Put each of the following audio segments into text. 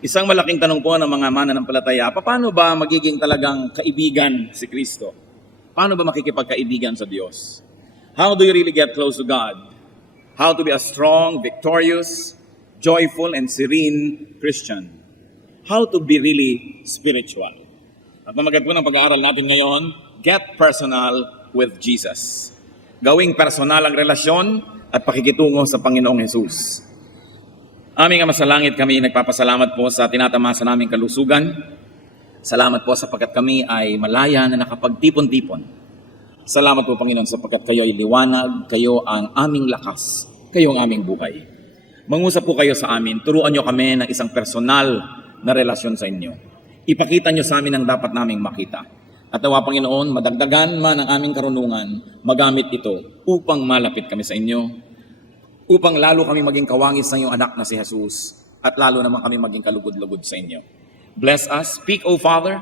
Isang malaking tanong po ng mga mananampalataya, paano ba magiging talagang kaibigan si Kristo? Paano ba makikipagkaibigan sa Diyos? How do you really get close to God? How to be a strong, victorious, joyful, and serene Christian? How to be really spiritual? At mamagat po ng pag-aaral natin ngayon, get personal with Jesus. Gawing personal ang relasyon at pakikitungo sa Panginoong Jesus. Aming Ama sa Langit, kami nagpapasalamat po sa tinatamasa naming kalusugan. Salamat po sapagkat kami ay malaya na nakapagtipon-tipon. Salamat po, Panginoon, sapagkat kayo ay liwanag, kayo ang aming lakas, kayo ang aming buhay. Mangusap po kayo sa amin, turuan nyo kami ng isang personal na relasyon sa inyo. Ipakita nyo sa amin ang dapat naming makita. At nawa, Panginoon, madagdagan man ang aming karunungan, magamit ito upang malapit kami sa inyo, upang lalo kami maging kawangis ng iyong anak na si Jesus, at lalo naman kami maging kalugod-lugod sa inyo. Bless us. Speak, O Father.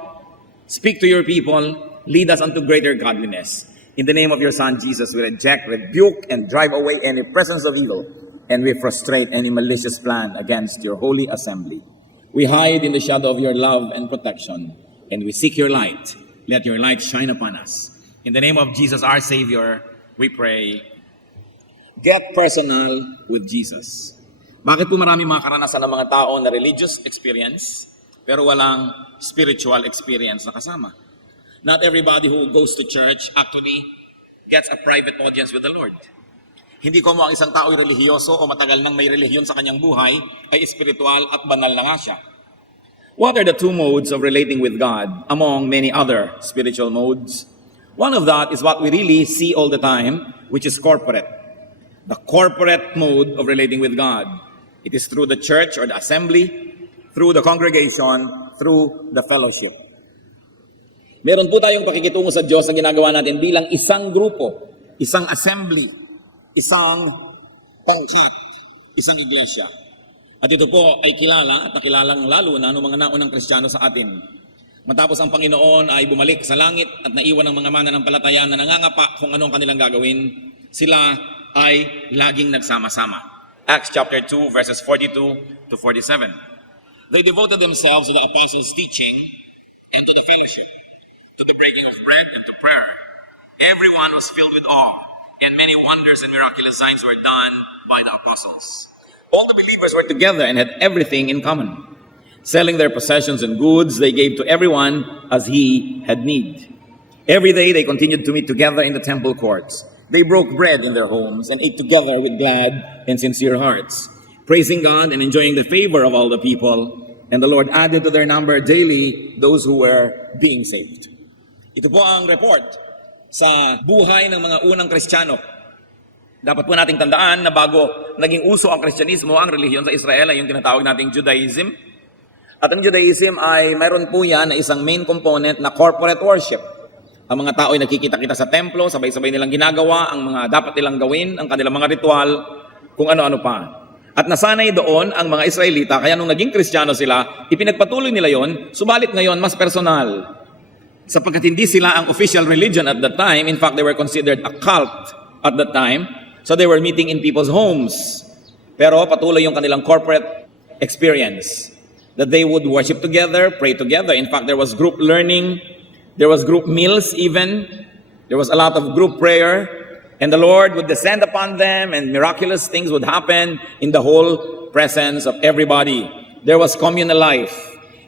Speak to your people. Lead us unto greater godliness. In the name of your Son, Jesus, we reject, rebuke, and drive away any presence of evil, and we frustrate any malicious plan against your holy assembly. We hide in the shadow of your love and protection, and we seek your light. Let your light shine upon us. In the name of Jesus, our Savior, we pray. Get personal with Jesus. Bakit po marami mga karanasan ng mga tao na religious experience, pero walang spiritual experience na kasama? Not everybody who goes to church actually gets a private audience with the Lord. Hindi ko mo ang isang tao ay relihiyoso o matagal nang may relihiyon sa kanyang buhay ay spiritual at banal na nga siya. What are the two modes of relating with God among many other spiritual modes? One of that is what we really see all the time, which is corporate. The corporate mode of relating with God. It is through the church or the assembly, through the congregation, through the fellowship. Meron po tayong pakikitungo sa Diyos na ginagawa natin bilang isang grupo, isang assembly, isang pangkat, isang iglesia. At ito po ay kilala at nakilalang lalo na ng mga naunang Kristiyano sa atin. Matapos ang Panginoon ay bumalik sa langit at naiwan ng mga mananampalataya na nangangapa kung anong kanilang gagawin, sila ay laging nagsama-sama. Acts chapter 2 verses 42 to 47. They devoted themselves to the apostles' teaching and to the fellowship, to the breaking of bread and to prayer. Everyone was filled with awe, and many wonders and miraculous signs were done by the apostles. All the believers were together and had everything in common. Selling their possessions and goods, they gave to everyone as he had need. Every day they continued to meet together in the temple courts. They broke bread in their homes and ate together with glad and sincere hearts, praising God and enjoying the favor of all the people. And the Lord added to their number daily those who were being saved. Ito po ang report sa buhay ng mga unang Kristiyano. Dapat po nating tandaan na bago naging uso ang Kristyanismo, ang relihiyon sa Israel ay yung tinatawag nating Judaism. At ang Judaism ay mayroon po yan na isang main component na corporate worship. Ang mga tao ay nakikita-kita sa templo, sabay-sabay nilang ginagawa ang mga dapat nilang gawin, ang kanilang mga ritual, kung ano-ano pa. At nasanay doon ang mga Israelita, kaya nung naging Kristiyano sila, ipinagpatuloy nila yon, subalit ngayon mas personal. Sapagkat hindi sila ang official religion at that time, in fact, they were considered a cult at that time, so they were meeting in people's homes. Pero patuloy yung kanilang corporate experience, that they would worship together, pray together. In fact, there was group learning, there was group meals even. There was a lot of group prayer. And the Lord would descend upon them and miraculous things would happen in the whole presence of everybody. There was communal life.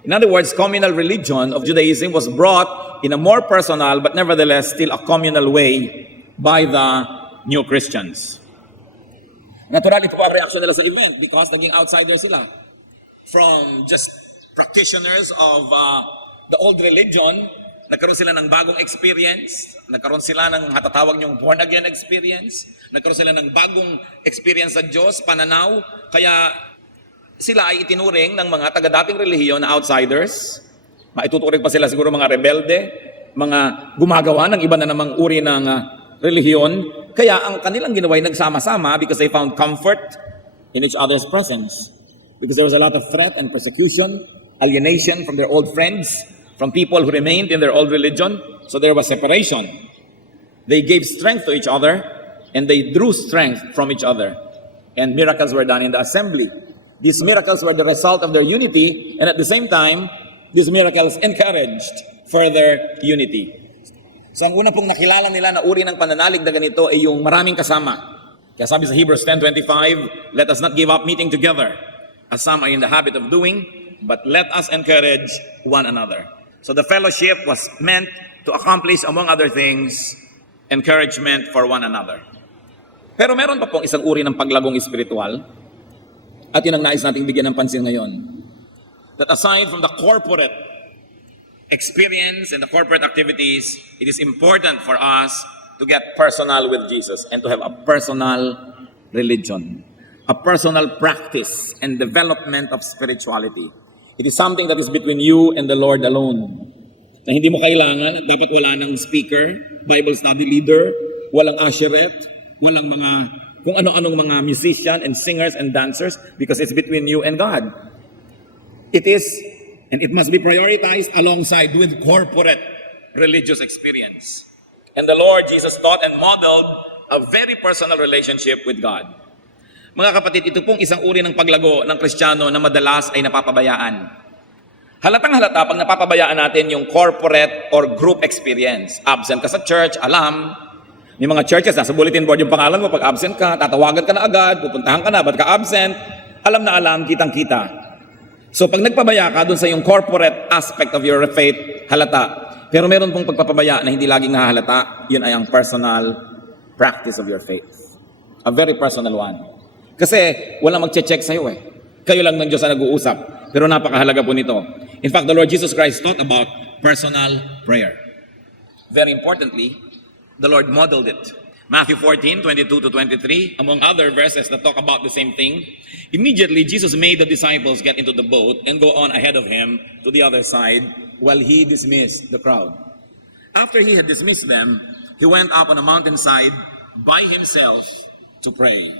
In other words, communal religion of Judaism was brought in a more personal but nevertheless still a communal way by the new Christians. Natural ito po ang reaction nila sa event because naging outsider sila. From just practitioners of the old religion, nagkaroon sila ng bagong experience, nagkaroon sila ng hatatawag niyong born-again experience, nagkaroon sila ng bagong experience sa Diyos, pananaw, kaya sila ay itinuring ng mga taga-dating relihiyon na outsiders, maituturing pa sila siguro mga rebelde, mga gumagawa ng iba na namang uri ng relihiyon, kaya ang kanilang ginawa ay nagsama-sama because they found comfort in each other's presence. Because there was a lot of threat and persecution, alienation from their old friends, from people who remained in their old religion, so there was separation. They gave strength to each other, and they drew strength from each other. And miracles were done in the assembly. These miracles were the result of their unity, and at the same time, these miracles encouraged further unity. So ang una pong nakilala nila na uri ng pananalig na ganito ay yung maraming kasama. Kaya sabi sa Hebrews 10:25, let us not give up meeting together, as some are in the habit of doing, but let us encourage one another. So the fellowship was meant to accomplish, among other things, encouragement for one another. Pero meron pa pong isang uri ng paglagong espiritual, at yun ang nais nating bigyan ng pansin ngayon. That aside from the corporate experience and the corporate activities, it is important for us to get personal with Jesus and to have a personal religion, a personal practice and development of spirituality. It is something that is between you and the Lord alone. Na hindi mo kailangan, dapat wala ng speaker, Bible study leader, walang usheret, walang mga kung ano-anong mga musician and singers and dancers, because it's between you and God. It is, and it must be prioritized alongside with corporate religious experience. And the Lord Jesus taught and modeled a very personal relationship with God. Mga kapatid, ito pong isang uri ng paglago ng Kristiyano na madalas ay napapabayaan. Halatang halata pag napapabayaan natin yung corporate or group experience. Absent ka sa church, alam. May mga churches, nasa bulletin board yung pangalan mo, pag absent ka, tatawagan ka na agad, pupuntahan ka na, ba't ka absent? Alam na alam, kitang-kita. So pag nagpabaya ka dun sa yung corporate aspect of your faith, halata. Pero meron pong pagpapabaya na hindi laging nahahalata, yun ay ang personal practice of your faith. A very personal one. Kasi walang magche-check sa'yo eh. Kayo lang ng Diyos ang nag-uusap. Pero napakahalaga po nito. In fact, the Lord Jesus Christ taught about personal prayer. Very importantly, the Lord modeled it. Matthew 14:22-23, among other verses that talk about the same thing. Immediately, Jesus made the disciples get into the boat and go on ahead of him to the other side while he dismissed the crowd. After he had dismissed them, he went up on a mountainside by himself to pray.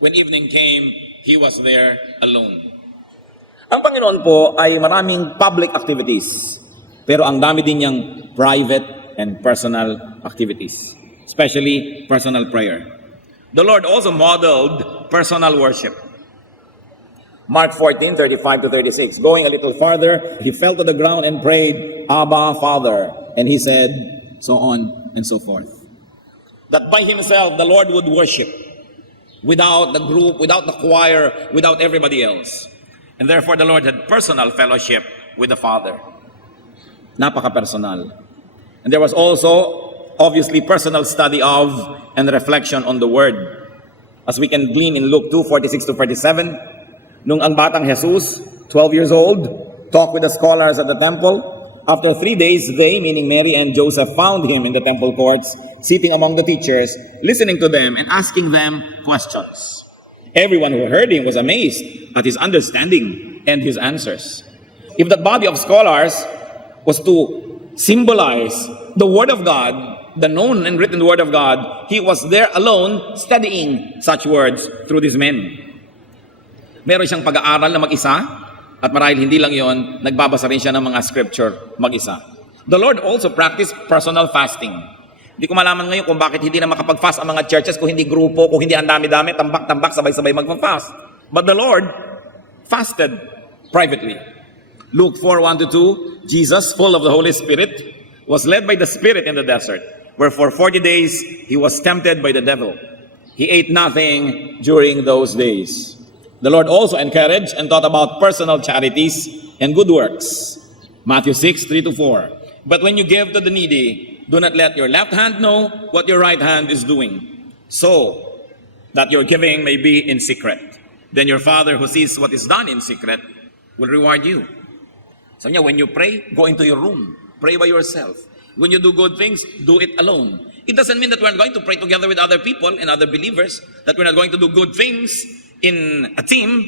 When evening came, he was there alone. Ang Panginoon po ay maraming public activities, pero ang dami din niyang private and personal activities, especially personal prayer. The Lord also modeled personal worship. Mark 14:35-36. Going a little farther, he fell to the ground and prayed, Abba, Father. And he said, so on and so forth. That by himself, the Lord would worship without the group, without the choir, without everybody else. And therefore, the Lord had personal fellowship with the Father. Napaka-personal. And there was also, obviously, personal study of and reflection on the Word. As we can glean in Luke 2:46-47, nung ang batang Jesus, 12 years old, talked with the scholars at the temple. After 3 days, they, meaning Mary and Joseph, found him in the temple courts, sitting among the teachers, listening to them and asking them questions. Everyone who heard him was amazed at his understanding and his answers. If that body of scholars was to symbolize the Word of God, the known and written Word of God, he was there alone studying such words through these men. Meron siyang pag-aaral na mag-isa, at marahil hindi lang yon, nagbabasa rin siya ng mga scripture mag-isa. The Lord also practiced personal fasting. Hindi ko malaman ngayon kung bakit hindi na makapag-fast ang mga churches, kung hindi grupo, kung hindi ang dami-dami, tambak-tambak, sabay-sabay mag-fast. But the Lord fasted privately. Luke 4:1-2, Jesus, full of the Holy Spirit, was led by the Spirit in the desert, where for 40 days he was tempted by the devil. He ate nothing during those days. The Lord also encouraged and taught about personal charities and good works. Matthew 6:3-4. But when you give to the needy, do not let your left hand know what your right hand is doing, so that your giving may be in secret. Then your Father who sees what is done in secret will reward you. Sabi niya, when you pray, go into your room. Pray by yourself. When you do good things, do it alone. It doesn't mean that we're not going to pray together with other people and other believers, that we're not going to do good things in a team,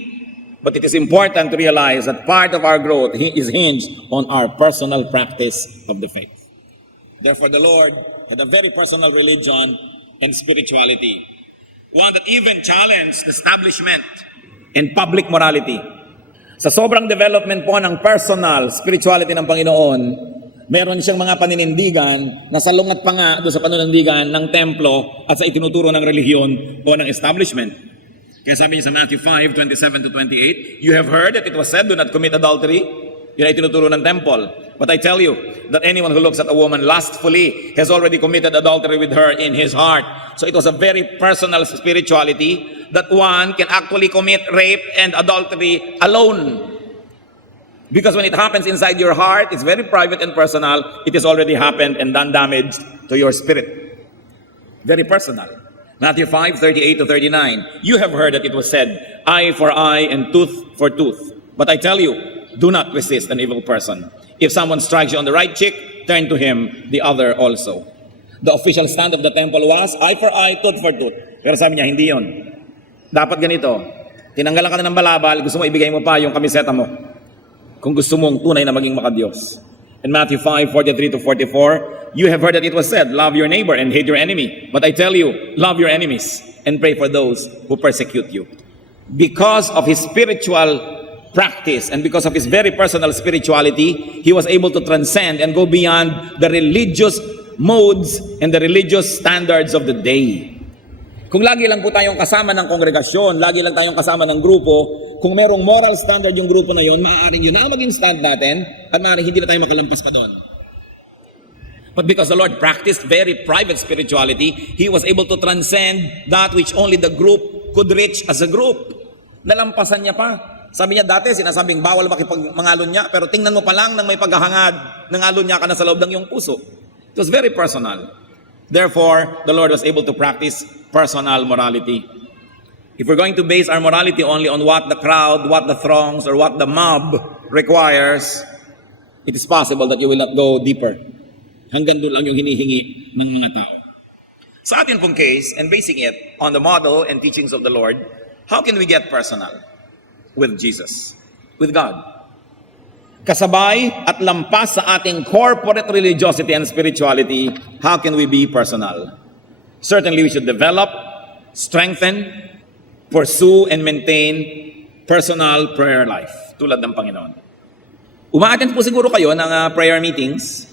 but it is important to realize that part of our growth is hinged on our personal practice of the faith. Therefore, the Lord had a very personal religion and spirituality, one that even challenged establishment and public morality. Sa sobrang development po ng personal spirituality ng Panginoon, meron siyang mga paninindigan na salungat pa nga doon sa paninindigan ng templo at sa itinuturo ng relihiyon o ng establishment. Kaya sabi niya sa Matthew 5:27 to 28, you have heard that it was said, do not commit adultery. Yun ay tinuturo ng temple. But I tell you that anyone who looks at a woman lustfully has already committed adultery with her in his heart. So it was a very personal spirituality that one can actually commit rape and adultery alone. Because when it happens inside your heart, it's very private and personal. It has already happened and done damage to your spirit. Very personal. Matthew 5:38 to 39. You have heard that it was said, eye for eye and tooth for tooth. But I tell you, do not resist an evil person. If someone strikes you on the right cheek, turn to him the other also. The official stand of the temple was eye for eye, tooth for tooth. Pero sabi niya, hindi yon. Dapat ganito. Tinanggalan ka na ng balabal, gusto mo ibigay mo pa yung kamiseta mo. Kung gusto mong tunay na maging makadiyos. In Matthew 5:43 to 44, you have heard that it was said, love your neighbor and hate your enemy. But I tell you, love your enemies and pray for those who persecute you. Because of his spiritual practice and because of his very personal spirituality, he was able to transcend and go beyond the religious modes and the religious standards of the day. Kung lagi lang po tayong kasama ng kongregasyon, lagi lang tayong kasama ng grupo, kung merong moral standard yung grupo na yon, maaaring yun na ang maging stand natin at maaaring hindi na tayo makalampas pa doon. But because the Lord practiced very private spirituality, He was able to transcend that which only the group could reach as a group. Nalampasan niya pa. Sabi niya dati, sinasabing bawal makipagmangalon niya, pero tingnan mo pa lang nang may paghahangad, nangalon niya ka na sa loob ng iyong puso. It was very personal. Therefore, the Lord was able to practice personal morality. If we're going to base our morality only on what the crowd, what the throngs, or what the mob requires, it is possible that you will not go deeper. Hanggang doon lang yung hinihingi ng mga tao. Sa atin pong case, and basing it on the model and teachings of the Lord, how can we get personal with Jesus, with God? Kasabay at lampas sa ating corporate religiosity and spirituality, how can we be personal? Certainly we should develop, strengthen, pursue, and maintain personal prayer life, tulad ng Panginoon. Umaattend po siguro kayo ng prayer meetings.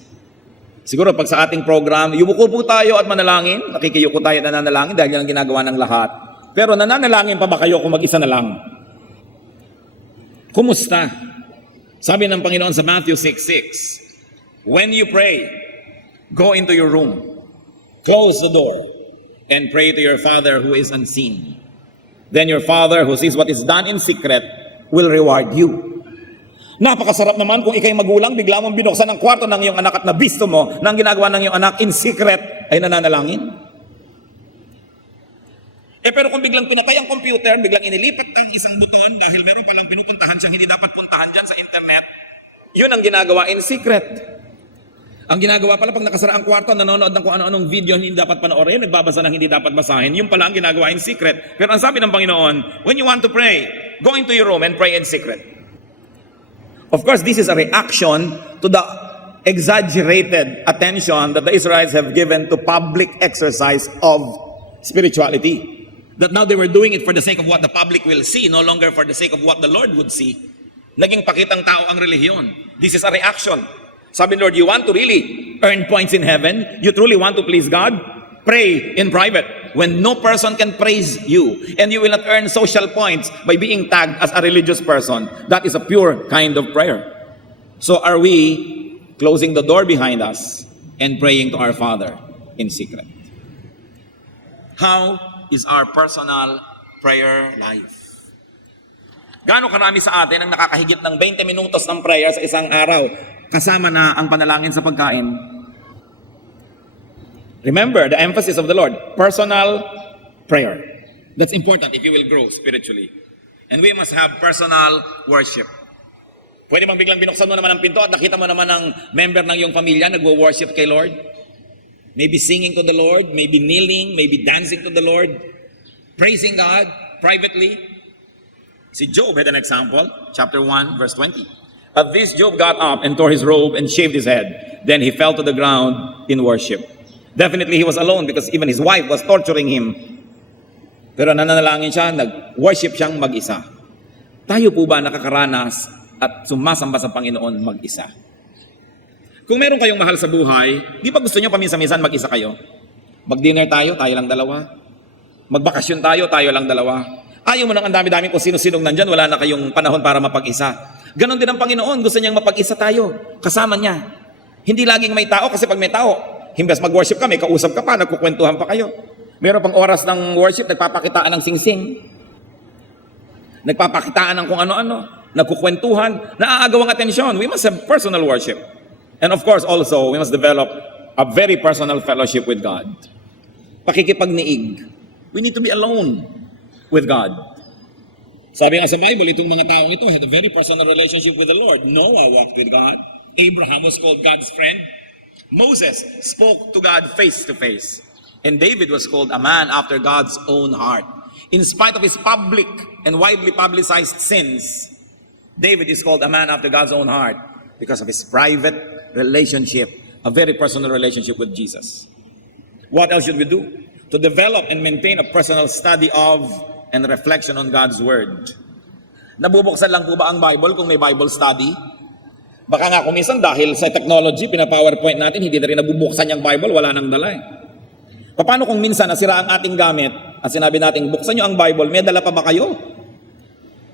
Siguro pag sa ating program, yumuko po tayo at manalangin, nakikiyuko tayo at nananalangin dahil yan ang ginagawa ng lahat. Pero nananalangin pa ba kayo kung mag-isa na lang? Kumusta? Sabi ng Panginoon sa Matthew 6:6, when you pray, go into your room, close the door, and pray to your Father who is unseen. Then your Father who sees what is done in secret will reward you. Napakasarap naman kung ikay magulang, bigla mong binuksan ang kwarto ng iyong anak at nabisto mo na ang ginagawa ng iyong anak in secret ay nananalangin. Pero kung biglang pinatay ang computer, biglang inilipit ang isang buton dahil meron palang pinupuntahan siyang hindi dapat puntahan dyan sa internet, yun ang ginagawa in secret. Ang ginagawa pala pag nakasara ang kwarto, nanonood ng kung ano-anong video hindi dapat panoorin, nagbabasa ng hindi dapat basahin, yun pala ang ginagawa in secret. Pero ang sabi ng Panginoon, when you want to pray, go into your room and pray in secret. Of course, this is a reaction to the exaggerated attention that the Israelites have given to public exercise of spirituality. That now they were doing it for the sake of what the public will see, no longer for the sake of what the Lord would see. Naging pakitang tao ang relihiyon. This is a reaction. Sabi Lord, you want to really earn points in heaven? You truly want to please God? Pray in private when no person can praise you. And you will not earn social points by being tagged as a religious person. That is a pure kind of prayer. So are we closing the door behind us and praying to our Father in secret? How is our personal prayer life? Gaano karami sa atin ang nakakahigit ng 20 minutos ng prayer sa isang araw, kasama na ang panalangin sa pagkain? Remember the emphasis of the Lord, personal prayer. That's important if you will grow spiritually. And we must have personal worship. Pwede bang biglang binuksan mo naman ang pinto at nakita mo naman ang member ng iyong pamilya nagwo-worship kay Lord? Maybe singing to the Lord, maybe kneeling, maybe dancing to the Lord, praising God privately. Si Job had an example, chapter 1, verse 20. At this, Job got up and tore his robe and shaved his head. Then he fell to the ground in worship. Definitely he was alone because even his wife was torturing him. Pero nananalangin siya, nag-worship siyang mag-isa. Tayo po ba nakakaranas at sumasamba sa Panginoon mag-isa? Kung meron kayong mahal sa buhay, di ba gusto nyo paminsan-minsan mag-isa kayo? Mag-dinner tayo, tayo lang dalawa. Magbakasyon tayo, tayo lang dalawa. Ayaw mo nang ang dami-dami kung sino-sinong nandyan, wala na kayong panahon para mapag-isa. Ganon din ang Panginoon, gusto niyang mapag-isa tayo, kasama niya. Hindi laging may tao, kasi pag may tao, himbes mag-worship ka, may kausap ka pa, nagkukwentuhan pa kayo. Meron pang oras ng worship, nagpapakitaan ng singsing. Nagpapakitaan ng kung ano-ano, nagkukwentuhan, naaagaw ang atensyon. We must have personal worship. And of course, also, we must develop a very personal fellowship with God. Pakikipagniig. We need to be alone with God. Sabi nga sa Bible, itong mga taong ito had a very personal relationship with the Lord. Noah walked with God. Abraham was called God's friend. Moses spoke to God face to face. And David was called a man after God's own heart. In spite of his public and widely publicized sins, David is called a man after God's own heart because of his private relationship, a very personal relationship with Jesus. What else should we do? To develop and maintain a personal study of and reflection on God's Word. Nabubuksan lang po ba ang Bible kung may Bible study? Baka nga kung minsan dahil sa technology, pina-PowerPoint natin, hindi na rin nabubuksan yung Bible, wala nang dala eh. Paano kung minsan nasira ang ating gamit at sinabi natin, buksan nyo ang Bible, may dala pa ba kayo?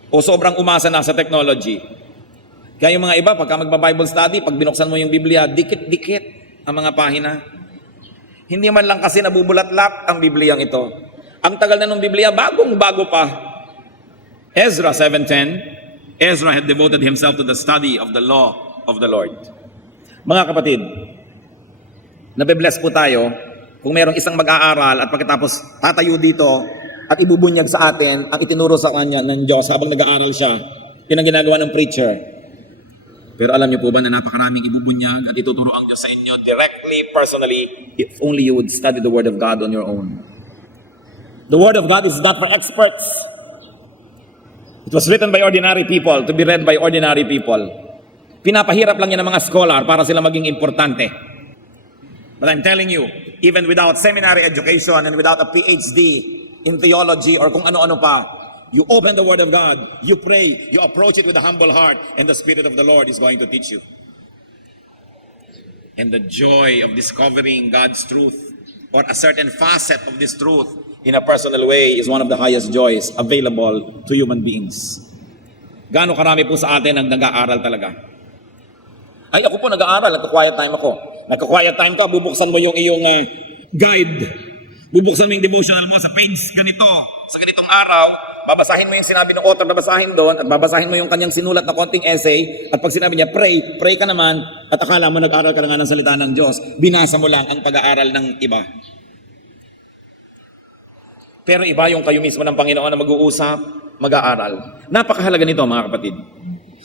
O sobrang umasa na sa technology? Kaya yung mga iba, pagka magba-Bible study, pag binuksan mo yung Biblia, dikit-dikit ang mga pahina. Hindi man lang kasi nabubulat-lat ang Bibliang ito. Ang tagal na ng Biblia, bagong-bago pa. Ezra 7:10, Ezra had devoted himself to the study of the law of the Lord. Mga kapatid, nabe-bless po tayo kung merong isang mag-aaral at pagkatapos tatayo dito at ibubunyag sa atin ang itinuro sa kanya ng Diyos habang nag-aaral siya. Yun ang ginagawa ng preacher. Pero alam niyo po ba na napakaraming ibubunyag at ituturo ang Diyos sa inyo directly, personally, if only you would study the Word of God on your own. The Word of God is not for experts. It was written by ordinary people to be read by ordinary people. Pinapahirap lang yan ng mga scholar para sila maging importante. But I'm telling you, even without seminary education and without a PhD in theology or kung ano-ano pa, you open the Word of God, you pray, you approach it with a humble heart, and the Spirit of the Lord is going to teach you. And the joy of discovering God's truth or a certain facet of this truth in a personal way is one of the highest joys available to human beings. Gaano karami po sa atin ang nag-aaral talaga? Ay, ako po nag-aaral, nagka-quiet time ako. Nagka-quiet time ka, bubuksan mo yung iyong guide. Bubuksan mo yung devotional mo sa page ganito, sa ganitong araw, babasahin mo yung sinabi ng author na basahin doon, at babasahin mo yung kanyang sinulat na konting essay, at pag sinabi niya, pray ka naman, at akala mo nag-aaral ka na nga ng salita ng Diyos, binasa mo lang ang pag-aaral ng iba. Pero iba yung kayo mismo ng Panginoon na mag-uusap, mag-aaral. Napakahalaga nito mga kapatid.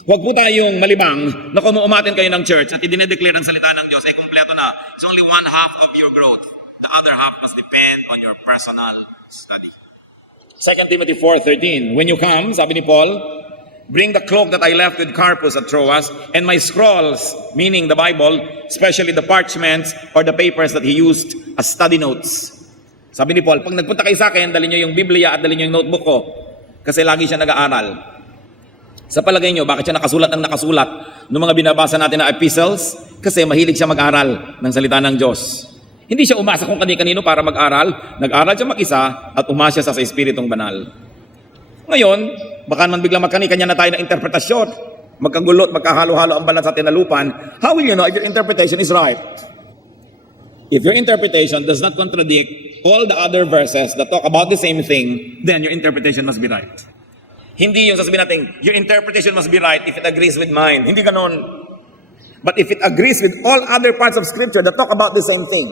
Huwag po tayong malibang na kung umatin kayo ng church at idinedeclare ang salita ng Diyos ay kumpleto na. It's only one half of your growth. The other half must depend on your personal study. 2 Timothy 4:13, when you come, sabi ni Paul, bring the cloak that I left with Carpus at Troas and my scrolls, meaning the Bible, especially the parchments or the papers that he used as study notes. Sabi ni Paul, pag nagpunta kayo sa akin, dalhin nyo yung Biblia at dalhin nyo yung notebook ko kasi lagi siya nag-aaral. Sa palagay nyo, bakit siya nakasulat ng mga binabasa natin na epistles? Kasi mahilig siya mag-aral ng salita ng Diyos. Hindi siya umasa kung kani-kanino para mag-aral. Nag-aral siya mag-isa at umasa sa Espiritong Banal. Ngayon, baka man biglang magkani-kanya na tayo ng interpretasyon. Magkagulot, magkahalo-halo ang balat sa tinalupan. How will you know if your interpretation is right? If your interpretation does not contradict all the other verses that talk about the same thing, then your interpretation must be right. Hindi yung sasabihin natin, your interpretation must be right if it agrees with mine. Hindi ganon. But if it agrees with all other parts of Scripture that talk about the same thing.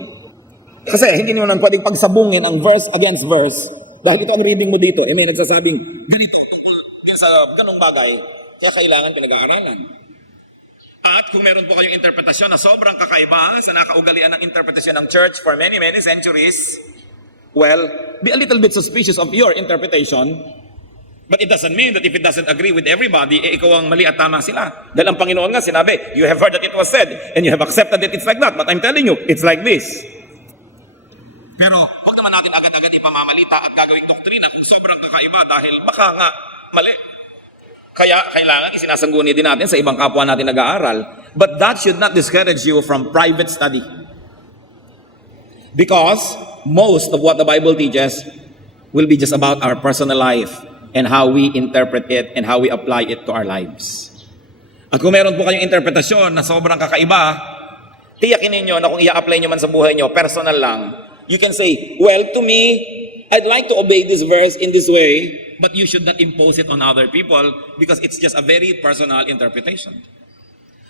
Kasi hindi nyo lang pwedeng pagsabungin ang verse against verse. Dahil ito ang reading mo dito. May nagsasabing, ganito, tungkol sa ganong bagay. Kaya kailangan pinag-aaralan. At kung meron po kayong interpretasyon na sobrang kakaiba sa nakaugalian ng interpretasyon ng church for many, many centuries, well, be a little bit suspicious of your interpretation. But it doesn't mean that if it doesn't agree with everybody, ikaw ang mali at tama sila. Dahil ang Panginoon nga sinabi, you have heard that it was said, and you have accepted that it's like that. But I'm telling you, it's like this. Pero huwag naman natin agad-agad ipamamalita at gagawing doktrina kung sobrang kakaiba dahil baka nga mali. Kaya kailangan isinasangguni din natin sa ibang kapwa natin nag-aaral. But that should not discourage you from private study. Because most of what the Bible teaches will be just about our personal life and how we interpret it and how we apply it to our lives. At kung meron po kayong interpretasyon na sobrang kakaiba, tiyakin ninyo na kung i-apply nyo man sa buhay nyo, personal lang, you can say, well, to me, I'd like to obey this verse in this way, but you should not impose it on other people because it's just a very personal interpretation.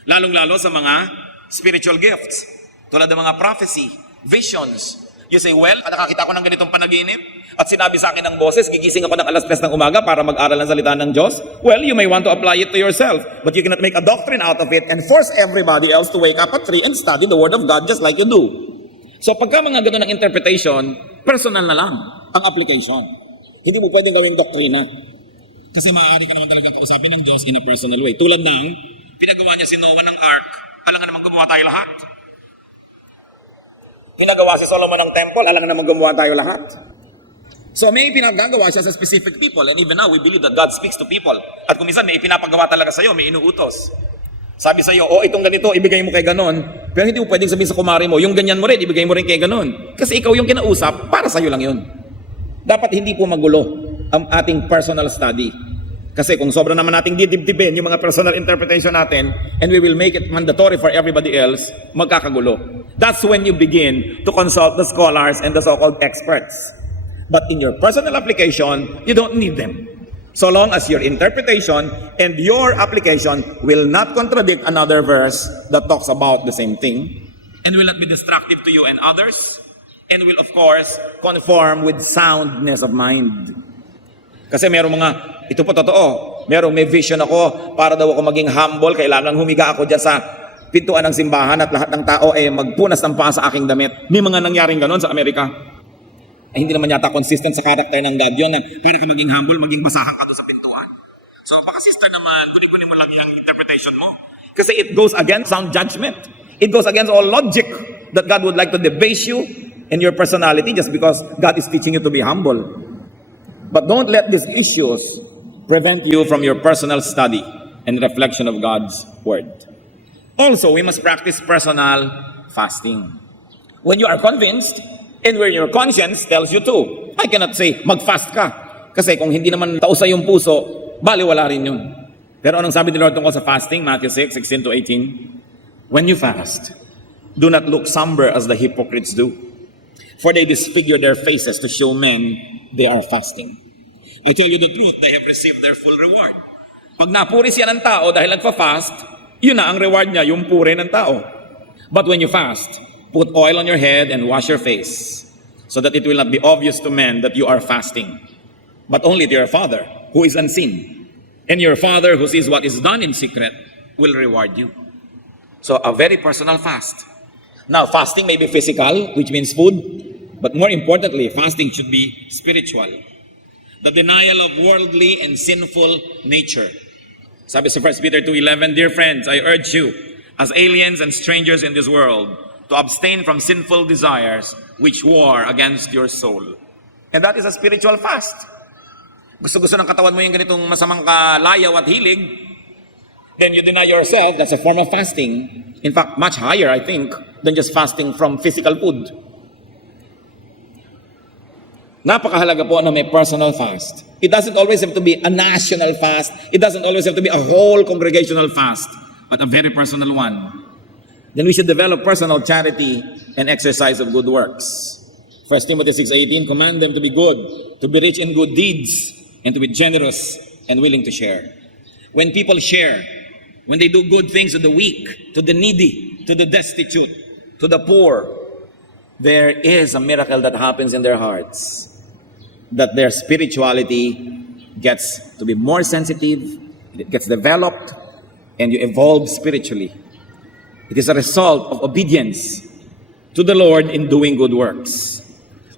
Lalong-lalo sa mga spiritual gifts, tulad ng mga prophecy, visions. You say, well, nakakita ko ng ganitong panaginip at sinabi sa akin ng boses, gigising ako ng alas 3 ng umaga para mag-aral ng salita ng Diyos. Well, you may want to apply it to yourself, but you cannot make a doctrine out of it and force everybody else to wake up at 3 and study the Word of God just like you do. So pagka mga ganun ng interpretation, personal na lang ang application. Hindi mo pwedeng gawing doktrina. Kasi maaari ka naman talagang kausapin ng Diyos in a personal way. Tulad ng pinagawa niya si Noah ng ark, alangan naman gumawa tayo lahat. Pinagawa si Solomon ng temple, alangan naman gumawa tayo lahat. So may pinagagawa siya sa specific people, and even now we believe that God speaks to people. At kung minsan may ipinapagawa talaga sa'yo, may inuutos. Sabi sa'yo, itong ganito, ibigay mo kay ganon. Pero hindi mo pwedeng sabihin sa kumari mo, yung ganyan mo rin, ibigay mo rin kay ganon. Kasi ikaw yung kinausap, para sa'yo lang yun. Dapat hindi po magulo ang ating personal study. Kasi kung sobra naman nating didibdibin yung mga personal interpretation natin, and we will make it mandatory for everybody else, magkakagulo. That's when you begin to consult the scholars and the so-called experts. But in your personal application, you don't need them. So long as your interpretation and your application will not contradict another verse that talks about the same thing, and will not be destructive to you and others, and will of course conform with soundness of mind. Kasi merong mga, ito po totoo, may vision ako, para daw ako maging humble, kailangan humiga ako dyan sa pintuan ng simbahan at lahat ng tao ay magpunas ng paa sa aking damit. May mga nangyaring ganon sa Amerika. Ay hindi naman yata consistent sa karakter ng God yun, na pwede ka maging humble, maging basahan ka doon sa pintuan. So baka sister naman, kunin mo lagi ang interpretation mo. Kasi it goes against sound judgment. It goes against all logic that God would like to debase you and your personality just because God is teaching you to be humble. But don't let these issues prevent you from your personal study and reflection of God's Word. Also, we must practice personal fasting. When you are convinced, and where your conscience tells you to. I cannot say, mag-fast ka. Kasi kung hindi naman tausay yung puso, baliwala rin yun. Pero anong sabi ni Lord tungkol sa fasting? Matthew 6:16 to 18. When you fast, do not look somber as the hypocrites do. For they disfigure their faces to show men they are fasting. I tell you the truth, they have received their full reward. Pag napuri siya ng tao dahil nagpa-fast, yun na ang reward niya, yung puri ng tao. But when you fast, put oil on your head and wash your face, so that it will not be obvious to men that you are fasting, but only to your Father who is unseen. And your Father who sees what is done in secret will reward you. So a very personal fast. Now, fasting may be physical, which means food, but more importantly, fasting should be spiritual. The denial of worldly and sinful nature. Sabi sa 1 Peter 2:11, dear friends, I urge you, as aliens and strangers in this world, to abstain from sinful desires which war against your soul. And that is a spiritual fast. Gusto-gusto ng katawan mo yung ganitong masamang kalayaw at hilig, then you deny yourself, that's a form of fasting. In fact, much higher, I think, than just fasting from physical food. Napakahalaga po na may personal fast. It doesn't always have to be a national fast. It doesn't always have to be a whole congregational fast, but a very personal one. Then we should develop personal charity and exercise of good works. 1 Timothy 6:18, command them to be good, to be rich in good deeds, and to be generous and willing to share. When people share, when they do good things to the weak, to the needy, to the destitute, to the poor, there is a miracle that happens in their hearts. That their spirituality gets to be more sensitive, it gets developed, and you evolve spiritually. It is a result of obedience to the Lord in doing good works.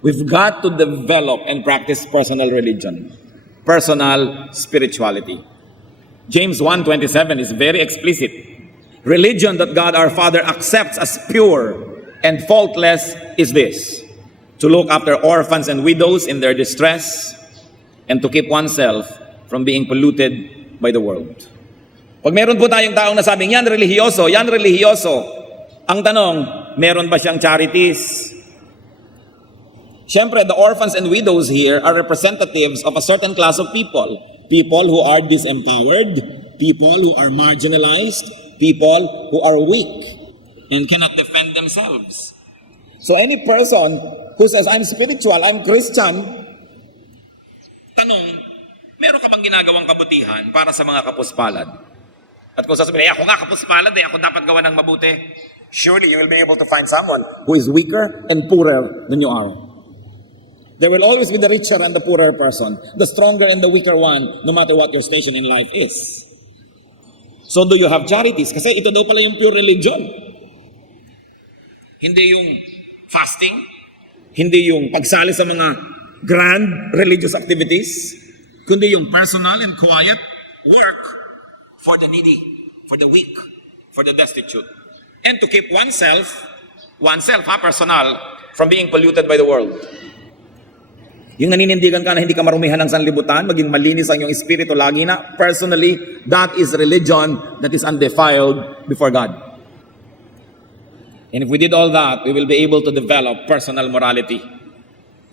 We've got to develop and practice personal religion, personal spirituality. James 1:27 is very explicit. Religion that God our Father accepts as pure and faultless is this: to look after orphans and widows in their distress and to keep oneself from being polluted by the world. Pag meron po tayong taong nasabing, yan relihiyoso, ang tanong, meron ba siyang charities? Siyempre, the orphans and widows here are representatives of a certain class of people. People who are disempowered, people who are marginalized, people who are weak and cannot defend themselves. So any person who says, I'm spiritual, I'm Christian, tanong, meron ka bang ginagawang kabutihan para sa mga kapuspalad? At kung sasabihin, ako nga kapuspalad, ako dapat gawa ng mabuti. Surely you will be able to find someone who is weaker and poorer than you are. There will always be the richer and the poorer person, the stronger and the weaker one, no matter what your station in life is. So do you have charities? Kasi ito daw pala yung pure religion. Hindi yung fasting, hindi yung pagsali sa mga grand religious activities, kundi yung personal and quiet work for the needy, for the weak, for the destitute. And to keep oneself, personal, from being polluted by the world. Yung naninindigan ka na hindi ka marumihan ng sanlibutan, maging malinis ang iyong espiritu lagi na, personally, that is religion that is undefiled before God. And if we did all that, we will be able to develop personal morality.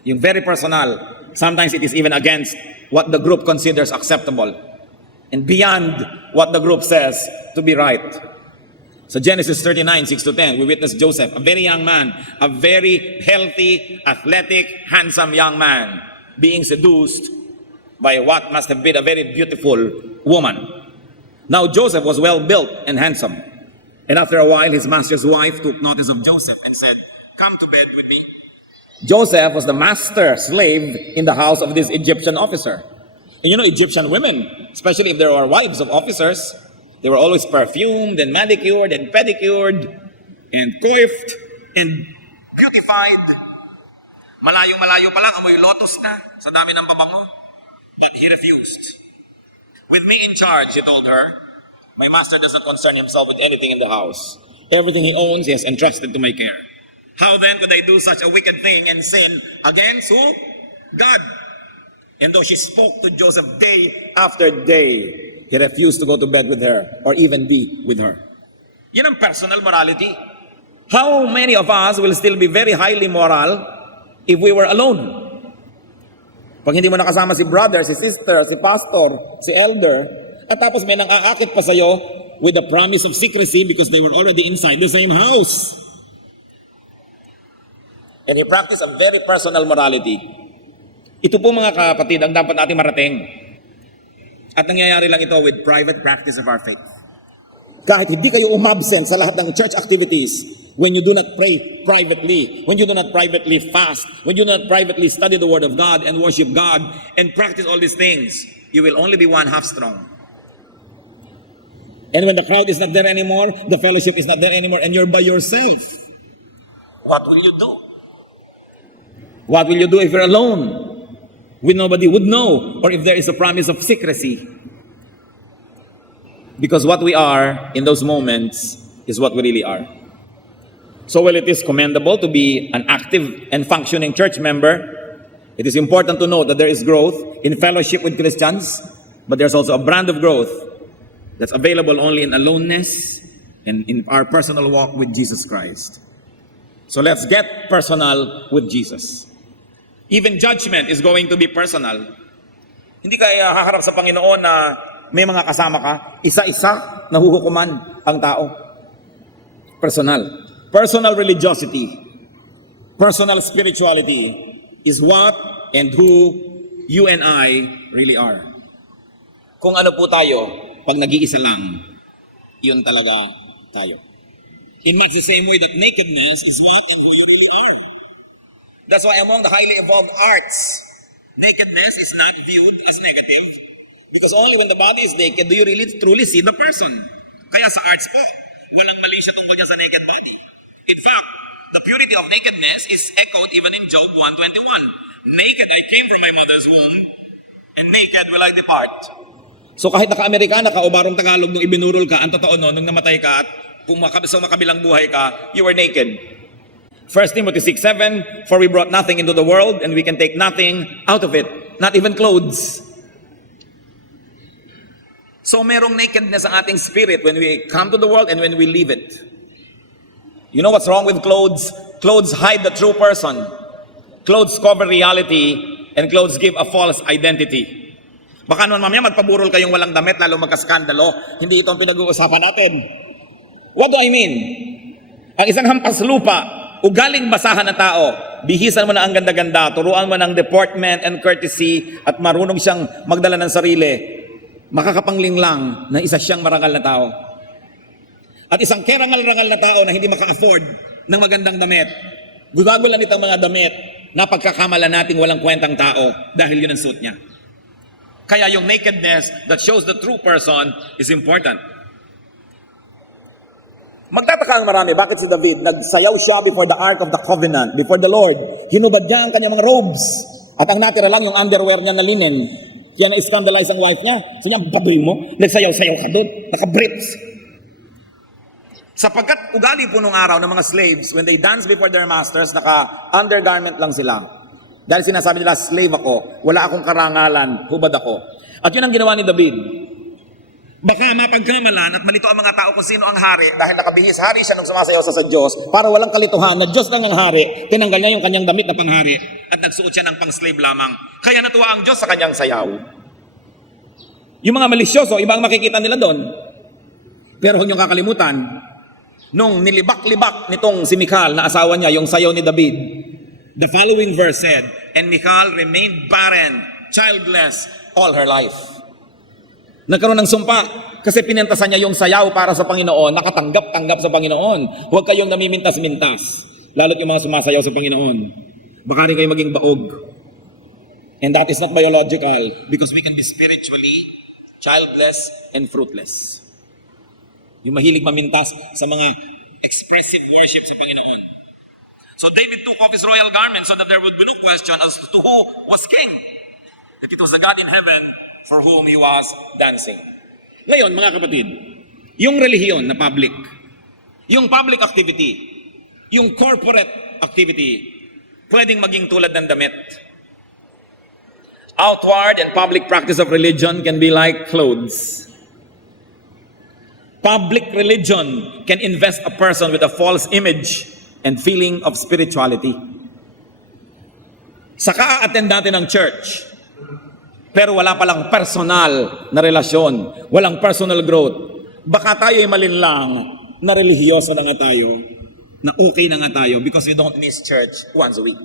Yung very personal, sometimes it is even against what the group considers acceptable and beyond what the group says to be right. So Genesis 39, 6-10, we witness Joseph, a very young man, a very healthy, athletic, handsome young man, being seduced by what must have been a very beautiful woman. Now Joseph was well built and handsome. And after a while, his master's wife took notice of Joseph and said, come to bed with me. Joseph was the master slave in the house of this Egyptian officer. And you know, Egyptian women, especially if there were wives of officers, they were always perfumed and manicured and pedicured and coiffed and beautified. Malayong-malayo pa lang, amoy lotus na sa dami ng pabango. But he refused. With me in charge, he told her, my master does not concern himself with anything in the house. Everything he owns, he has entrusted to my care. How then could I do such a wicked thing and sin against who? God. And though she spoke to Joseph day after day, he refused to go to bed with her or even be with her. Yan ang personal morality. How many of us will still be very highly moral if we were alone? Pag hindi mo nakasama si brother, si sister, si pastor, si elder, at tapos may nang-aakit pa sa'yo with the promise of secrecy because they were already inside the same house. And he practiced a very personal morality. Ito po mga kapatid ang dapat natin marating. At nangyayari lang ito with private practice of our faith. Kahit hindi kayo umabsent sa lahat ng church activities, when you do not pray privately, when you do not privately fast, when you do not privately study the Word of God and worship God and practice all these things, you will only be one half strong. And when the crowd is not there anymore, the fellowship is not there anymore, and you're by yourself, what will you do? What will you do if you're alone? When nobody would know, or if there is a promise of secrecy. Because what we are in those moments is what we really are. So while it is commendable to be an active and functioning church member, it is important to note that there is growth in fellowship with Christians, but there's also a brand of growth that's available only in aloneness and in our personal walk with Jesus Christ. So let's get personal with Jesus. Even judgment is going to be personal. Hindi ka haharap sa Panginoon na may mga kasama ka, isa-isa nahuhukuman ang tao. Personal. Personal religiosity, personal spirituality is what and who you and I really are. Kung ano po tayo, pag nag-iisa lang, yun talaga tayo. In much the same way that nakedness is what and who you really are. That's why among the highly evolved arts, nakedness is not viewed as negative because only when the body is naked do you really truly see the person. Kaya sa arts po, walang mali siya tungkol niya sa naked body. In fact, the purity of nakedness is echoed even in Job 1:21. Naked I came from my mother's womb, and naked will I depart. So kahit naka-Amerikana ka o barong Tagalog nung ibinurol ka, ang totoo no, nung namatay ka at kung sa makabilang buhay ka, you were naked. 1 Timothy 6:7, for we brought nothing into the world and we can take nothing out of it, not even clothes. So merong nakedness ang ating spirit when we come to the world and when we leave it. You know what's wrong with clothes? Clothes hide the true person. Clothes cover reality and clothes give a false identity. Baka naman mamaya magpaburol kayong walang damit, lalo magkaskandalo. Hindi ito ang pinag-uusapan natin. What do I mean? Ang isang hampas lupa, ugaling basahan na tao, bihisan mo na ang ganda-ganda, turuan mo ng deportment and courtesy, at marunong siyang magdala ng sarili, makakapangling lang na isa siyang marangal na tao. At isang kerangal-rangal na tao na hindi maka-afford ng magandang damit, gumagulan itong mga damit na pagkakamala nating walang kwentang tao dahil yun ang suit niya. Kaya yung nakedness that shows the true person is important. Magtataka ang marami, bakit si David nagsayaw siya before the Ark of the Covenant, before the Lord. Hinubad niya ang kanyang mga robes. At ang natira lang yung underwear niya na linen. Kaya na-scandalize ang wife niya. So niya, baboy mo, nagsayaw-sayaw ka doon, naka-briefs. Sapagkat ugali po nung araw ng mga slaves, when they dance before their masters, naka-undergarment lang sila. Dahil sinasabi nila, slave ako, wala akong karangalan, hubad ako. At yun ang ginawa ni David. Baka mapagkamalan at malito ang mga tao kung sino ang hari, dahil nakabihis hari siya nung sumasayaw sa Diyos, para walang kalituhan na Diyos lang ang hari, tinanggal niya yung kanyang damit na panghari, at nagsuot siya ng pang-slave lamang. Kaya natuwa ang Diyos sa kanyang sayaw. Yung mga malisyoso, iba ang makikita nila doon. Pero huwag niyong kakalimutan, nung nilibak-libak nitong si Michal na asawa niya, yung sayaw ni David, the following verse said, and Michal remained barren, childless, all her life. Nagkaroon ng sumpa kasi pinentasan niya yung sayaw para sa Panginoon, nakatanggap-tanggap sa Panginoon. Huwag kayong namimintas-mintas, lalo't yung mga sumasayaw sa Panginoon. Baka rin kayo maging baog. And that is not biological because we can be spiritually childless and fruitless. Yung mahilig mamintas sa mga expressive worship sa Panginoon. So David took off his royal garment so that there would be no question as to who was king. That it was the God in heaven for whom he was dancing. Ngayon, mga kapatid, yung relihiyon na public, yung public activity, yung corporate activity, pwedeng maging tulad ng damit. Outward and public practice of religion can be like clothes. Public religion can invest a person with a false image and feeling of spirituality. Saka a-attend natin ng church, pero wala palang personal na relasyon, walang personal growth. Baka tayo ay malinlang na relihiyoso na nga tayo, na okay na nga tayo because we don't miss church once a week.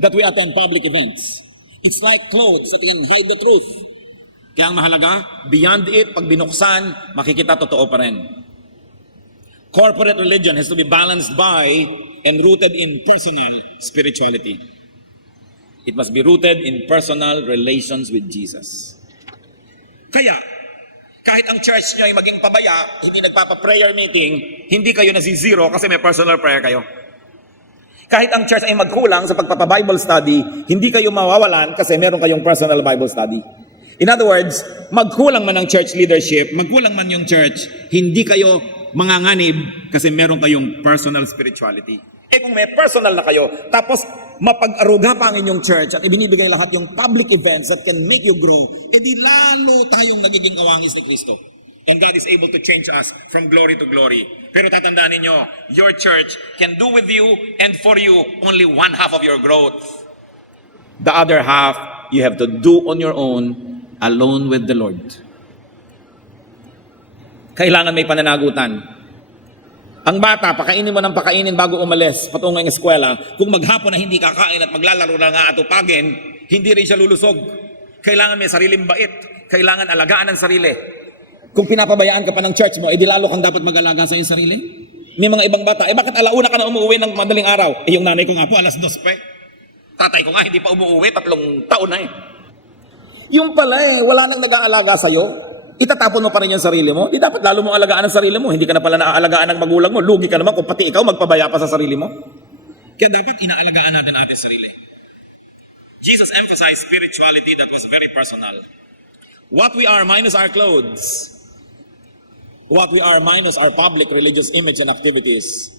That we attend public events. It's like clothes, it can hide the truth. Kaya ang mahalaga, beyond it, pag binuksan, makikita totoo pa rin. Corporate religion has to be balanced by and rooted in personal spirituality. It must be rooted in personal relations with Jesus. Kaya, kahit ang church nyo ay maging pabaya, hindi nagpapa-prayer meeting, hindi kayo nasi-zero kasi may personal prayer kayo. Kahit ang church ay magkulang sa pagpapa-Bible study, hindi kayo mawawalan kasi meron kayong personal Bible study. In other words, magkulang man ang church leadership, magkulang man yung church, hindi kayo manganganib kasi meron kayong personal spirituality. Eh kung may personal na kayo, tapos mapag-aruga pa ang inyong church at ibinibigay lahat yung public events that can make you grow, eh di lalo tayong nagiging kawangis ni Kristo. And God is able to change us from glory to glory. Pero tatandaan ninyo, your church can do with you and for you only one half of your growth. The other half, you have to do on your own, alone with the Lord. Kailangan may pananagutan. Ang bata, pakainin mo ng pakainin bago umalis patungo ng eskwela. Kung maghapon na hindi kakain at maglalaro na nga atupagin, hindi rin siya lulusog. Kailangan may sariling bait. Kailangan alagaan ang sarili. Kung pinapabayaan ka pa ng church mo, edi lalo kang dapat mag-alaga sa iyong sarili. May mga ibang bata, bakit alauna ka na umuwi ng madaling araw? Yung nanay ko nga po, 2:00 pa. Tatay ko nga, hindi pa umuwi, 3 taon na Yung pala wala nang nag-aalaga sa'yo. Itatapon mo pa rin yung sarili mo. Di dapat lalo mong alagaan ang sarili mo. Hindi ka na pala naaalagaan ng magulang mo. Lugi ka naman kung pati ikaw magpabaya pa sa sarili mo. Kaya dapat inaalagaan natin ating sarili. Jesus emphasized spirituality that was very personal. What we are minus our clothes, what we are minus our public religious image and activities,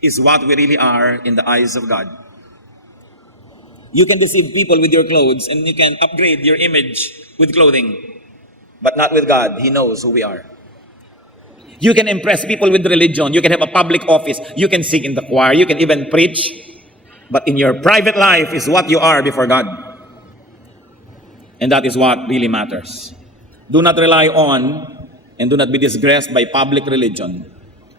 is what we really are in the eyes of God. You can deceive people with your clothes and you can upgrade your image with clothing. But not with God. He knows who we are. You can impress people with religion. You can have a public office. You can sing in the choir. You can even preach. but in your private life is what you are before God. And that is what really matters. Do not rely on and do not be disgraced by public religion,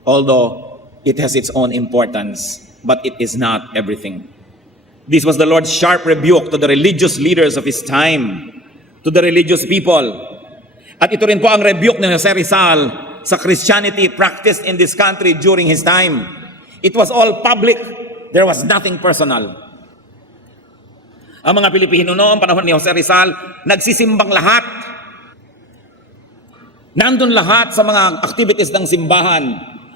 although it has its own importance, but it is not everything. This was the Lord's sharp rebuke to the religious leaders of His time, to the religious people. At ito rin po ang rebuke ni Jose Rizal sa Christianity practiced in this country during his time. It was all public. There was nothing personal. Ang mga Pilipino noong panahon ni Jose Rizal, nagsisimbang lahat. Nandun lahat sa mga activities ng simbahan.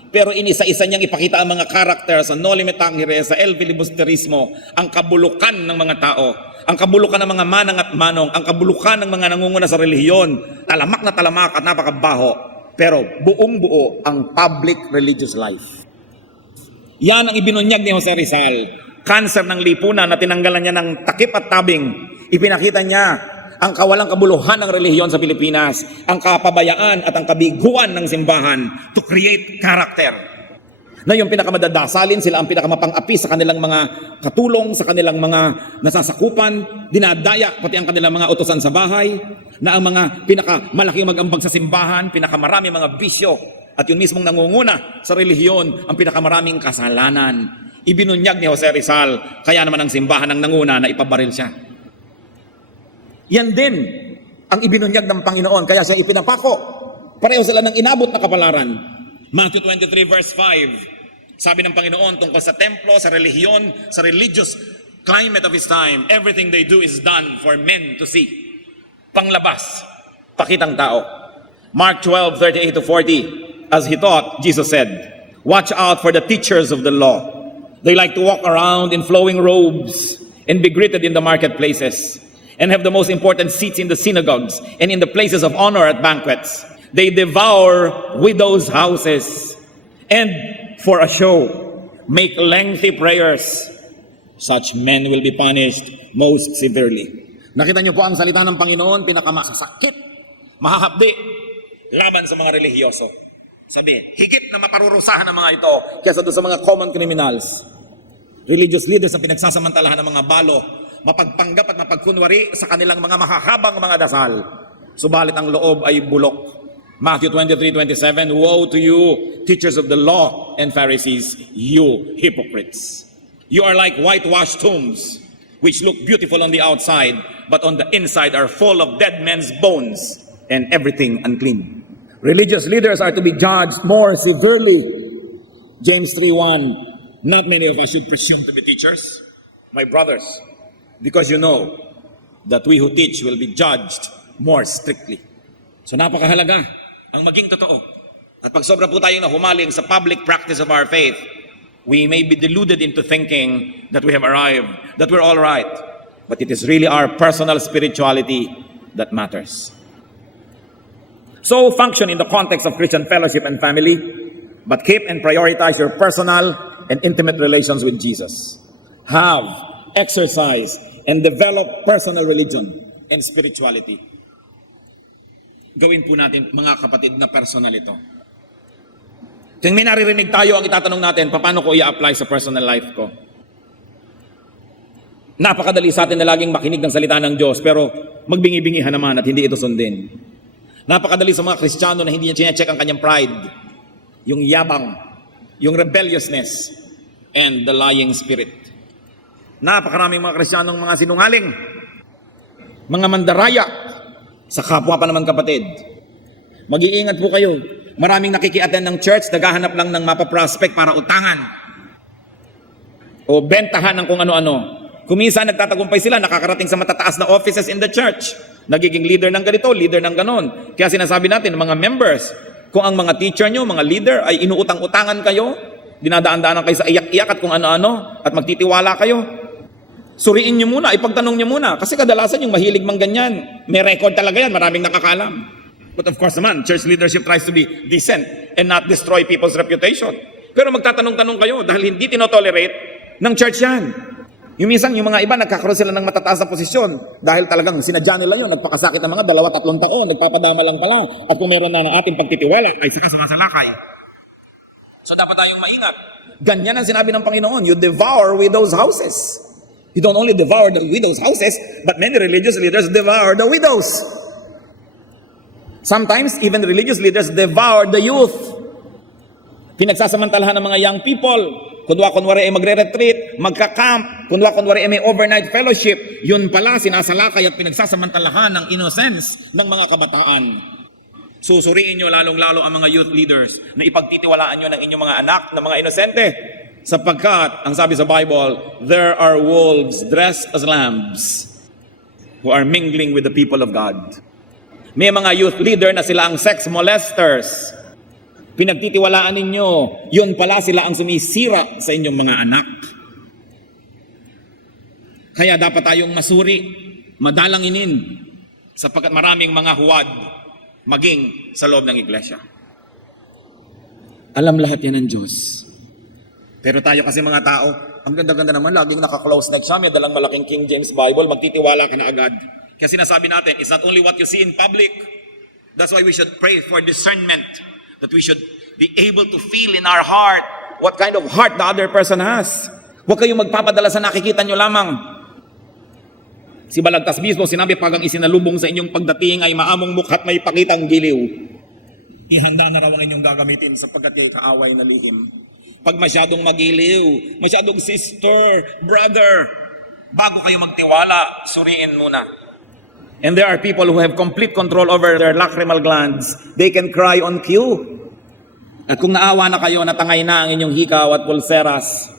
Pero inisa-isa niyang ipakita ang mga karakter sa Noli Me Tangere, sa El Filibusterismo, ang kabulukan ng mga tao, ang kabulukan ng mga manang at manong, ang kabulukan ng mga nangunguna sa relihiyon, talamak na talamak at napakabaho, pero buong-buo ang public religious life. Yan ang ibinunyag ni Jose Rizal. Cancer ng lipunan na tinanggalan niya ng takip at tabing. Ipinakita niya ang kawalang kabuluhan ng relihiyon sa Pilipinas, ang kapabayaan at ang kabiguan ng simbahan to create character. Na yung pinakamadadasalin, sila ang pinakamapang-api sa kanilang mga katulong, sa kanilang mga nasasakupan, dinadaya pati ang kanilang mga utosan sa bahay, na ang mga pinakamalaking mag-ambag sa simbahan, pinakamarami mga bisyo, at yung mismong nangunguna sa relihiyon, ang pinakamaraming kasalanan. Ibinunyag ni Jose Rizal, kaya naman ang simbahan ang nanguna na ipabaril siya. Yan din ang ibinunyag ng Panginoon, kaya siya ipinapako. Pareho sila ng inabot na kapalaran. Matthew 23 verse 5, sabi ng Panginoon tungkol sa templo, sa relihiyon, sa religious climate of His time, everything they do is done for men to see. Panglabas, pakitang tao. Mark 12:38-40, as He taught, Jesus said, "Watch out for the teachers of the law. They like to walk around in flowing robes and be greeted in the marketplaces, and have the most important seats in the synagogues and in the places of honor at banquets. They devour widows' houses and for a show make lengthy prayers. Such men will be punished most severely." Nakita niyo po ang salita ng Panginoon, pinakamasasakit, mahahapdi, laban sa mga relihiyoso. Sabi, higit na maparurusahan ng mga ito kaysa doon sa mga common criminals. Religious leaders ang pinagsasamantalahan ng mga balo, mapagpanggap at mapagkunwari sa kanilang mga mahahabang mga dasal. Subalit ang loob ay bulok. Matthew 23:27, "Woe to you, teachers of the law and Pharisees, you hypocrites! You are like whitewashed tombs, which look beautiful on the outside, but on the inside are full of dead men's bones and everything unclean." Religious leaders are to be judged more severely. James 3:1, "Not many of us should presume to be teachers, my brothers, because you know that we who teach will be judged more strictly." So napakahalaga ang maging totoo. At pag sobra po tayong nahumaling sa public practice of our faith, we may be deluded into thinking that we have arrived, that we're all right. But it is really our personal spirituality that matters. So function in the context of Christian fellowship and family, but keep and prioritize your personal and intimate relations with Jesus. Have, exercise, and develop personal religion and spirituality. Gawin po natin, mga kapatid, na personal ito. Kung may naririnig tayo, ang itatanong natin, paano ko i-apply sa personal life ko? Napakadali sa atin na laging makinig ng salita ng Diyos, pero magbingi-bingihan naman at hindi ito sundin. Napakadali sa mga Kristiyano na hindi niya chinecheck ang kanyang pride, yung yabang, yung rebelliousness, and the lying spirit. Napakaraming mga Kristiyanong mga sinungaling, mga mandaraya, sa kapwa pa naman kapatid. Mag-iingat po kayo. Maraming nakikiattend ng church, naghahanap lang ng mapaprospect para utangan o bentahan ng kung ano-ano. Kuminsan nagtatagumpay sila, nakakarating sa matataas na offices in the church. Nagiging leader ng ganito, leader ng ganon. Kaya sinasabi natin, mga members, kung ang mga teacher nyo, mga leader, ay inuutang-utangan kayo, dinadaan-daanan kayo sa iyak-iyak at kung ano-ano, at magtitiwala kayo, suriin nyo muna, ipagtanong nyo muna. Kasi kadalasan yung mahilig mang ganyan, may record talaga yan, maraming nakakaalam. But of course naman, church leadership tries to be decent and not destroy people's reputation. Pero magtatanong-tanong kayo dahil hindi tinotolerate ng church yan. Yung minsan, yung mga iba, nagkakaroon sila ng matataas na posisyon dahil talagang sinadya nila yun, nagpakasakit ng mga 2-3 taon, nagpapadama lang pala, at kung meron na ng ating pagtitiwala, ay saka sumasalakay. So dapat tayong maingat. Ganyan ang sinabi ng Panginoon, you devour widows' houses. You don't only devour the widows' houses, but many religious leaders devour the widows. Sometimes, even religious leaders devour the youth. Pinagsasamantalahan ng mga young people. Kunwari ay magre-retreat, magka-camp, kunwari ay may overnight fellowship. Yun pala, sinasalakay at pinagsasamantalahan ng innocence ng mga kabataan. Susuriin nyo lalong-lalo ang mga youth leaders na ipagtitiwalaan nyo ng inyong mga anak na mga inosente. Sapagkat, ang sabi sa Bible, there are wolves dressed as lambs who are mingling with the people of God. May mga youth leader na sila ang sex molesters. Pinagtitiwalaan ninyo, yun pala sila ang sumisira sa inyong mga anak. Kaya dapat tayong masuri, madalanginin, sapagkat maraming mga huwad maging sa loob ng iglesia. Alam lahat yan ng Diyos. Pero tayo kasi mga tao, ang ganda-ganda naman, laging naka-close neck siya, may dalang malaking King James Bible, magtitiwala ka na agad. Kasi sinasabi natin, it's not only what you see in public. That's why we should pray for discernment. That we should be able to feel in our heart what kind of heart the other person has. Huwag kayong magpapadala sa nakikita nyo lamang. Si Balagtas mismo, sinabi, pag ang isinalubong sa inyong pagdating ay maamong mukha't may pakitang giliw. Ihanda na raw ang inyong gagamitin sapagkat kayo kaaway na lihim. Pag masyadong magiliw, masyadong sister, brother, bago kayo magtiwala, suriin muna. And there are people who have complete control over their lacrimal glands. They can cry on cue. At kung naawa na kayo, natangay na ang inyong hikaw at pulseras.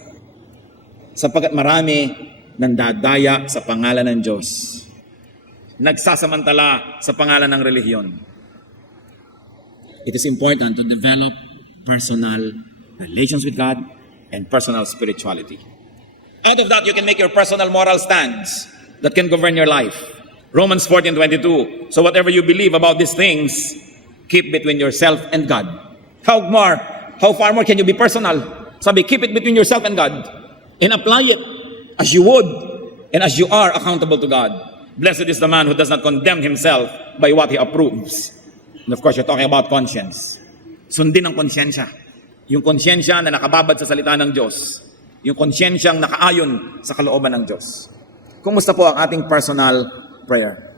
Sapagkat marami nandadaya sa pangalan ng Diyos. Nagsasamantala sa pangalan ng relihiyon. It is important to develop personal relations with God and personal spirituality. Out of that, you can make your personal moral stands that can govern your life. Romans 14:22. So whatever you believe about these things, keep between yourself and God. How far more can you be personal? Sabi, keep it between yourself and God and apply it as you would and as you are accountable to God. Blessed is the man who does not condemn himself by what he approves. And of course, you're talking about conscience. Sundin ang konsyensya. Yung konsyensya na nakababad sa salita ng Diyos. Yung konsyensyang nakaayon sa kalooban ng Diyos. Kumusta po ang ating personal prayer?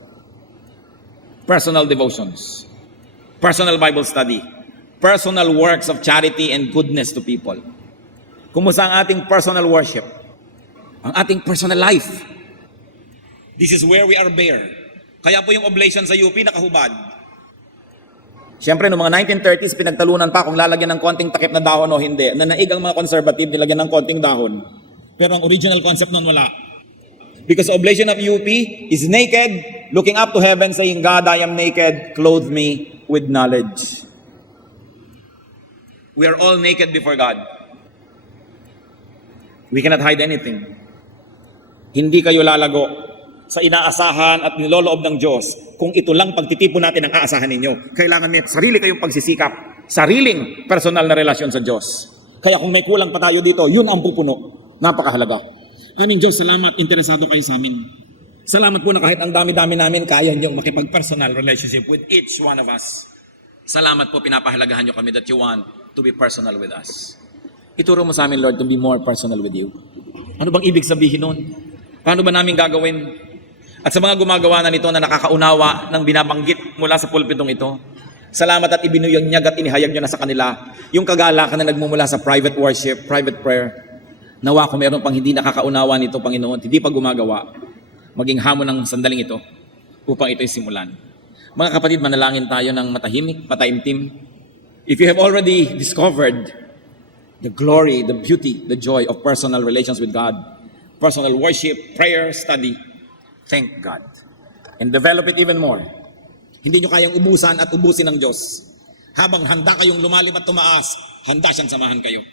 Personal devotions. Personal Bible study. Personal works of charity and goodness to people. Kumusta ang ating personal worship? Ang ating personal life. This is where we are bare. Kaya po yung oblation sa UP nakahubad. Siyempre, noong mga 1930s, pinagtalunan pa kung lalagyan ng konting takip na dahon o hindi. Nanaig ang mga conservative, nilagyan ng konting dahon. Pero ang original concept nun wala. Because the oblation of UP is naked, looking up to heaven, saying, God, I am naked, clothe me with knowledge. We are all naked before God. We cannot hide anything. Hindi kayo lalago sa inaasahan at niloloob ng Diyos kung ito lang pagtitipon natin ang aasahan ninyo. Kailangan may sarili kayong pagsisikap, sariling personal na relasyon sa Diyos. Kaya kung may kulang pa tayo dito, yun ang pupuno. Napakahalaga. Aming Diyos, salamat, interesado kayo sa amin. Salamat po na kahit ang dami-dami namin, kaya niyong makipag-personal relationship with each one of us. Salamat po, pinapahalagahan niyo kami that you want to be personal with us. Ituro mo sa amin, Lord, to be more personal with you. Ano bang ibig sabihin nun? Paano ba namin gagawin? At sa mga gumagawa na nito na nakakaunawa ng binabanggit mula sa pulpitong ito, salamat at ibinuyanyag at inihayag nyo na sa kanila yung kagalakan na nagmumula sa private worship, private prayer. Nawa kung meron pang hindi nakakaunawa nito, Panginoon, hindi pa gumagawa, maging hamon ng sandaling ito upang ito'y simulan. Mga kapatid, manalangin tayo ng matahimik, mataimtim. If you have already discovered the glory, the beauty, the joy of personal relations with God, personal worship, prayer, study, thank God. And develop it even more. Hindi nyo kayang ubusan at ubusin ng Diyos. Habang handa kayong lumalim at tumaas, handa siyang samahan kayo.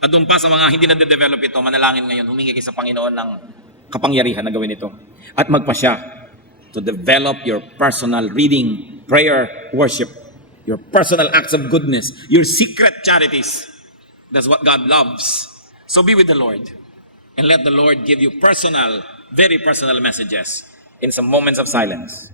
At doon pa sa mga hindi na-develop ito, manalangin ngayon, humingi kayo sa Panginoon ng kapangyarihan na gawin ito. At magpasya to develop your personal reading, prayer, worship, your personal acts of goodness, your secret charities. That's what God loves. So be with the Lord. And let the Lord give you personal, very personal messages in some moments of silence.